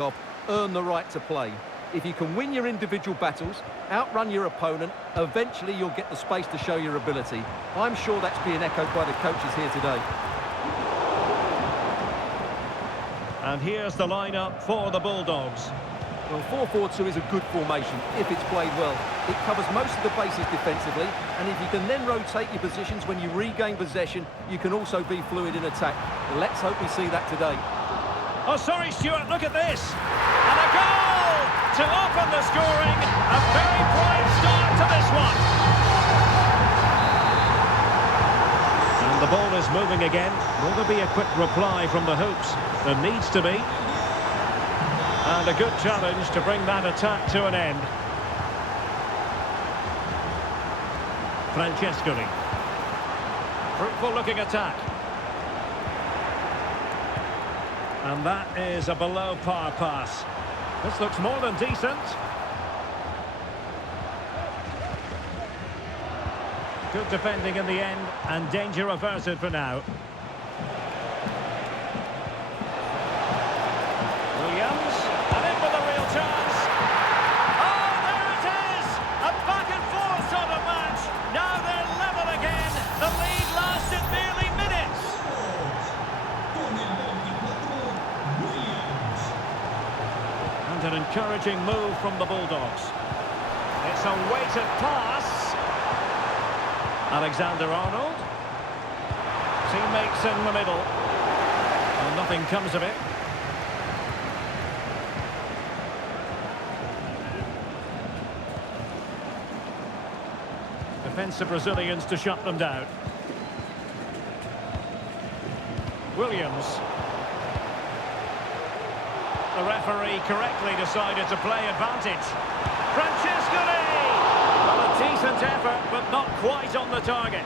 off, earn the right to play. If you can win your individual battles, outrun your opponent, eventually you'll get the space to show your ability. I'm sure that's being echoed by the coaches here today. And here's the lineup for the Bulldogs. Well, 4-4-2 is a good formation if it's played well. It covers most of the bases defensively, and if you can then rotate your positions when you regain possession, you can also be fluid in attack. Let's hope we see that today. Oh, sorry, Stuart, look at this. And a goal to open the scoring. A very bright start to this one. And the ball is moving again. Will there be a quick reply from the hoops? There needs to be. And a good challenge to bring that attack to an end. Francescoli. Fruitful looking attack. And that is a below par pass. This looks more than decent. Good defending in the end, and danger averted for now. Williams, and in with a real chance. Oh, there it is! A back and forth sort of match. Now they're level again. The lead lasted nearly minutes. And an encouraging move from the Bulldogs. It's a weighted pass. Alexander-Arnold. Teammates in the middle. And nothing comes of it. Defensive Brazilians to shut them down. Williams. The referee correctly decided to play advantage. Francescoli! Well, a decent effort, but not quite on the target.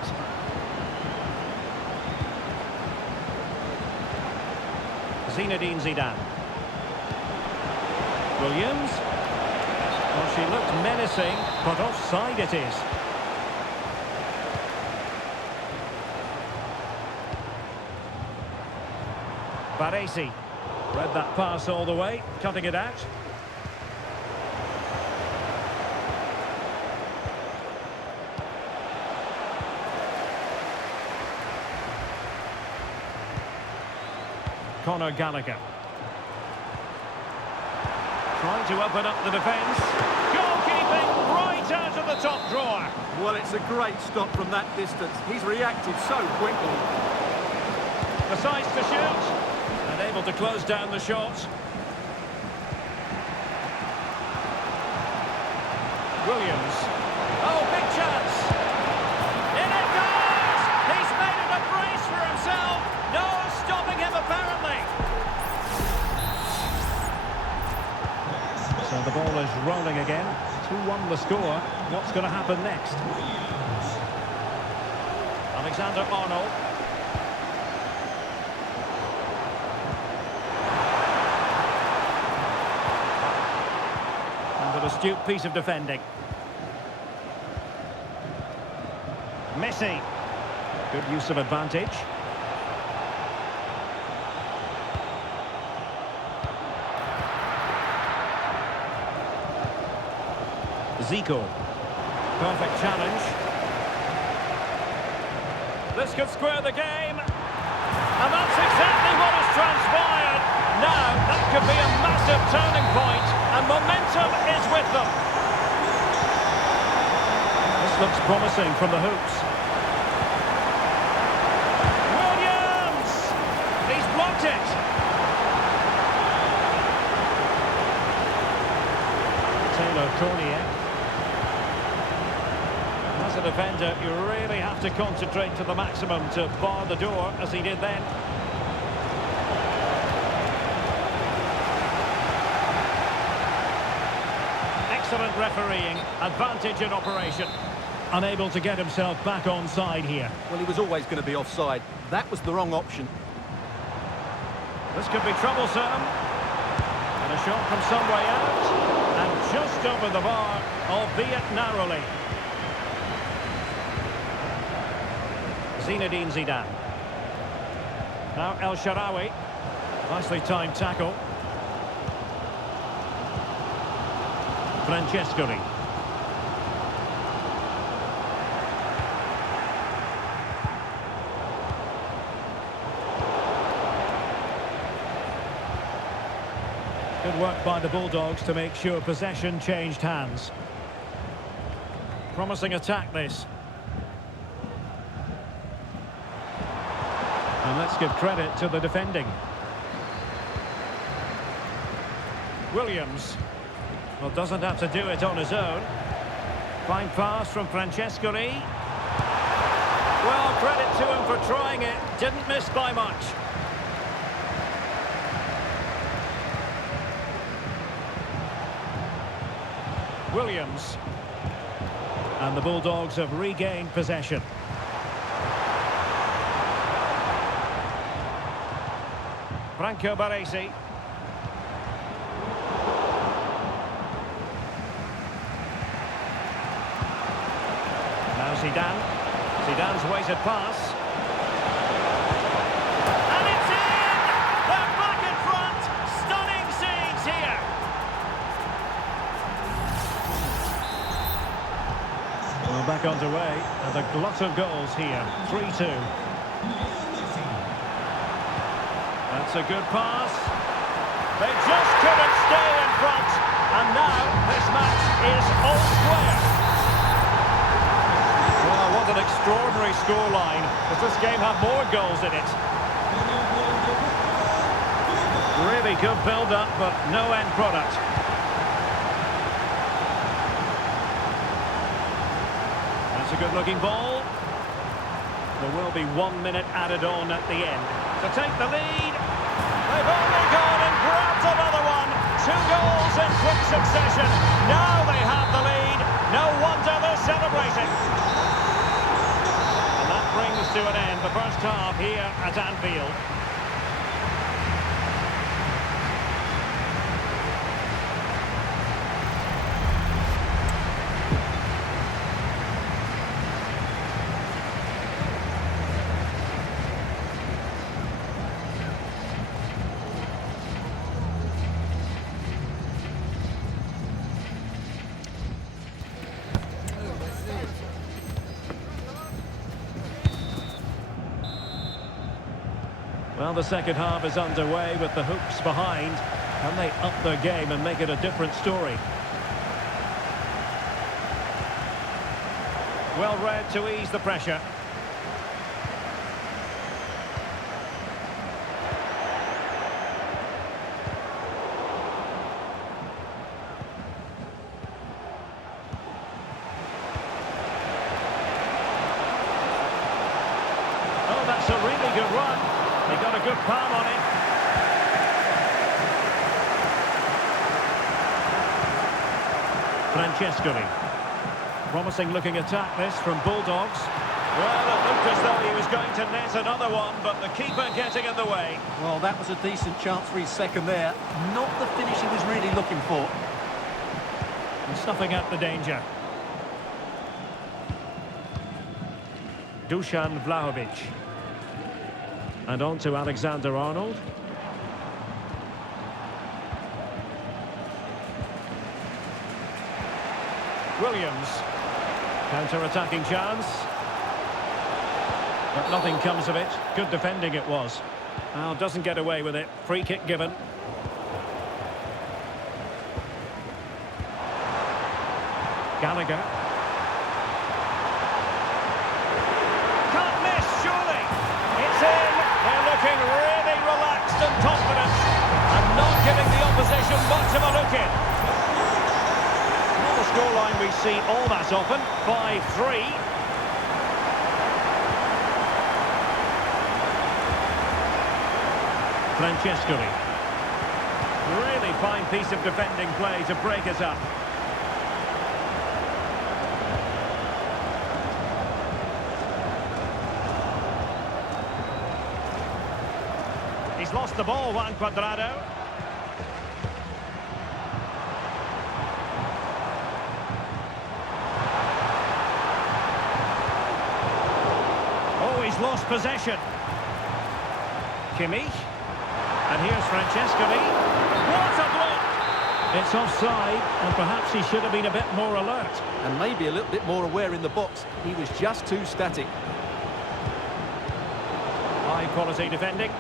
Zinedine Zidane. Williams. Well, she looked menacing, but offside it is. Baresi. Read that pass all the way, cutting it out. Conor Gallagher. Trying to open up the defence. Goalkeeping right out of the top drawer. Well, it's a great stop from that distance. He's reacted so quickly. Decides to shoot. And able to close down the shot. Williams. Oh, big chance. In it goes! He's made it a brace for himself. No stopping him, apparently. So the ball is rolling again. 2-1 the score. What's going to happen next? Alexander-Arnold. An astute piece of defending. Messi. Good use of advantage. Zico. Perfect challenge. This could square the game. And that's exactly what has transpired. Now, that could be a massive turning point, and momentum is with them. This looks promising from the hoops. Williams! He's blocked it. Taylor Cornier. As a defender, you really have to concentrate to the maximum to bar the door, as he did then. Excellent refereeing, advantage in operation. Unable to get himself back on side here. Well, he was always going to be offside. That was the wrong option. This could be troublesome. And a shot from some way out. And just over the bar, albeit narrowly. Zinedine Zidane. Now El Shaarawy. Nicely timed tackle. Francescoli. Good work by the Bulldogs to make sure possession changed hands. Promising attack, this. And let's give credit to the defending. Williams. Well, doesn't have to do it on his own. Fine pass from Francescoli. Well, credit to him for trying it. Didn't miss by much. Williams. And the Bulldogs have regained possession. Franco Baresi. Now Zidane. Zidane's weighted pass. And it's in! They're back in front! Stunning scenes here! Well, back underway, and a glut of goals here. 3-2. That's a good pass. They just couldn't stay in front. And now this match is all square. Well, what an extraordinary scoreline. Does this game have more goals in it? Really good build-up, but no end product. That's a good-looking ball. There will be 1 minute added on at the end. To take the lead. They've only gone and grabbed another one. 2 goals in quick succession. Now they have the lead. No wonder they're celebrating. And that brings to an end the first half here at Anfield. Well, the second half is underway with the hoops behind. Can they up their game and make it a different story? Well read to ease the pressure. Oh, that's a really good run. He got a good palm on it. Francescoli. Promising looking attack this from Bulldogs. Well, it looked as though he was going to net another one, but the keeper getting in the way. Well, that was a decent chance for his second there. Not the finish he was really looking for. And snuffing out the danger. Dusan Vlahovic. And on to Alexander-Arnold. Williams. Counter-attacking chance. But nothing comes of it. Good defending it was. Well, doesn't get away with it. Free kick given. Gallagher. Can't miss, surely. It's in. They're looking really relaxed and confident. And not giving the opposition much of a look in. Not the scoreline we see all that often. 5-3. Francescoli. Really fine piece of defending play to break us up. He's lost the ball, Juan Cuadrado. Oh, he's lost possession. Kimmich. And here's Francescoli. What a block! It's offside, and perhaps he should have been a bit more alert. And maybe a little bit more aware in the box. He was just too static. High quality defending.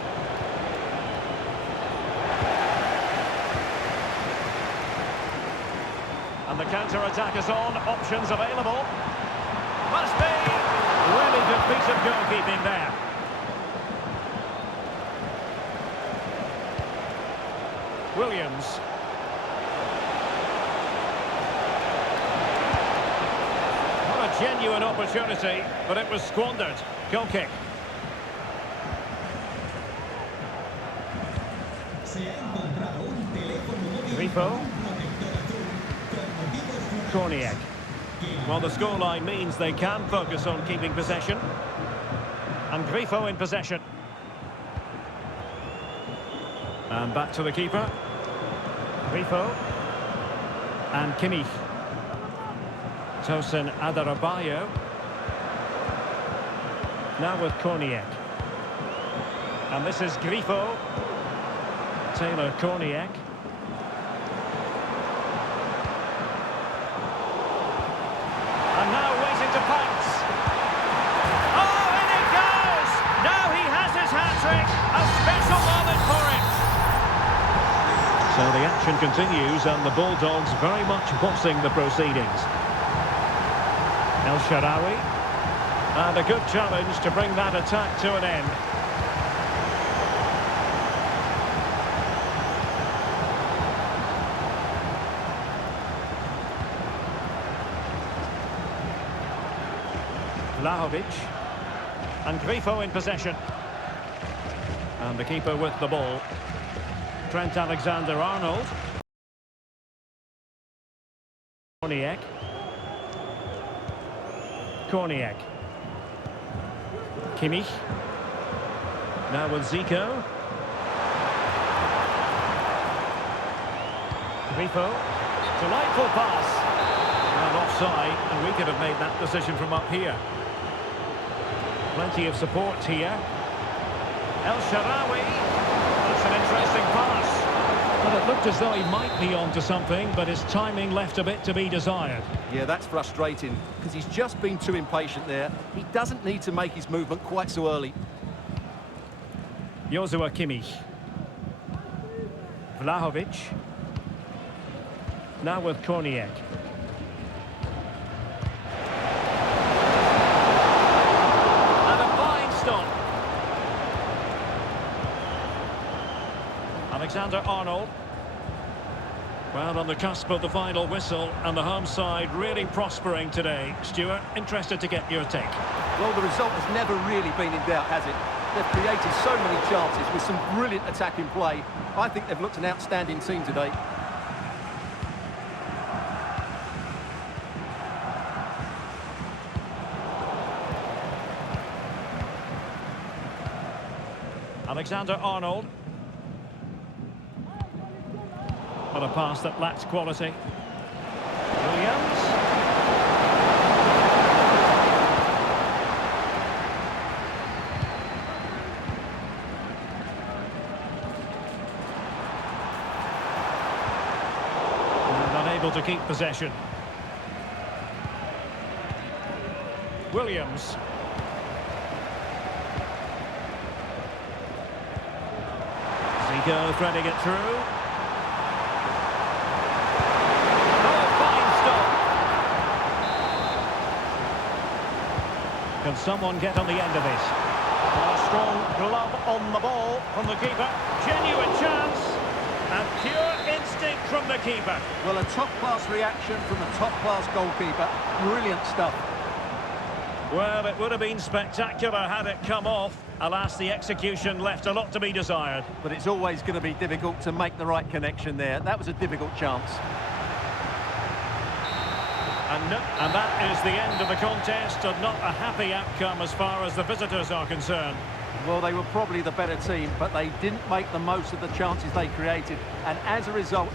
And the counter-attack is on, options available. Must be! Really good piece of goalkeeping there. Williams. What a genuine opportunity, but it was squandered. Goal kick. Grifo. Korniak. Well, the scoreline means they can focus on keeping possession. And Grifo in possession. And back to the keeper. Grifo. And Kimmich. Tosin Adarabioyo. Now with Korniak. And this is Grifo. Taylor Korniak. And now waiting to pounce. Oh, in it goes! Now he has his hat-trick. A special moment for him. So the action continues and the Bulldogs very much bossing the proceedings. El Shaarawy. And a good challenge to bring that attack to an end. Vlahovic. And Grifo in possession. And the keeper with the ball. Trent Alexander-Arnold. Korniak. Korniak. Kimmich. Now with Zico. Grifo. Delightful pass. And offside, and we could have made that decision from up here. Plenty of support here. El Shaarawy. That's an interesting pass. Well, it looked as though he might be onto something, but his timing left a bit to be desired. Yeah, that's frustrating, because he's just been too impatient there. He doesn't need to make his movement quite so early. Joshua Kimmich. Vlahovic. Now with Korniak. And a fine stop. Alexander-Arnold. Well, on the cusp of the final whistle, and the home side really prospering today. Stuart, interested to get your take. Well, the result has never really been in doubt, has it? They've created so many chances with some brilliant attacking play. I think they've looked an outstanding team today. Alexander-Arnold. But a pass that lacks quality. Williams. And unable to keep possession. Williams. Zico threading it through. Can someone get on the end of this? A strong glove on the ball from the keeper. Genuine chance. And pure instinct from the keeper. Well, a top-class reaction from a top-class goalkeeper. Brilliant stuff. Well, it would have been spectacular had it come off. Alas, the execution left a lot to be desired. But it's always going to be difficult to make the right connection there. That was a difficult chance. And that is the end of the contest, and not a happy outcome as far as the visitors are concerned. Well, they were probably the better team, but they didn't make the most of the chances they created, and as a result...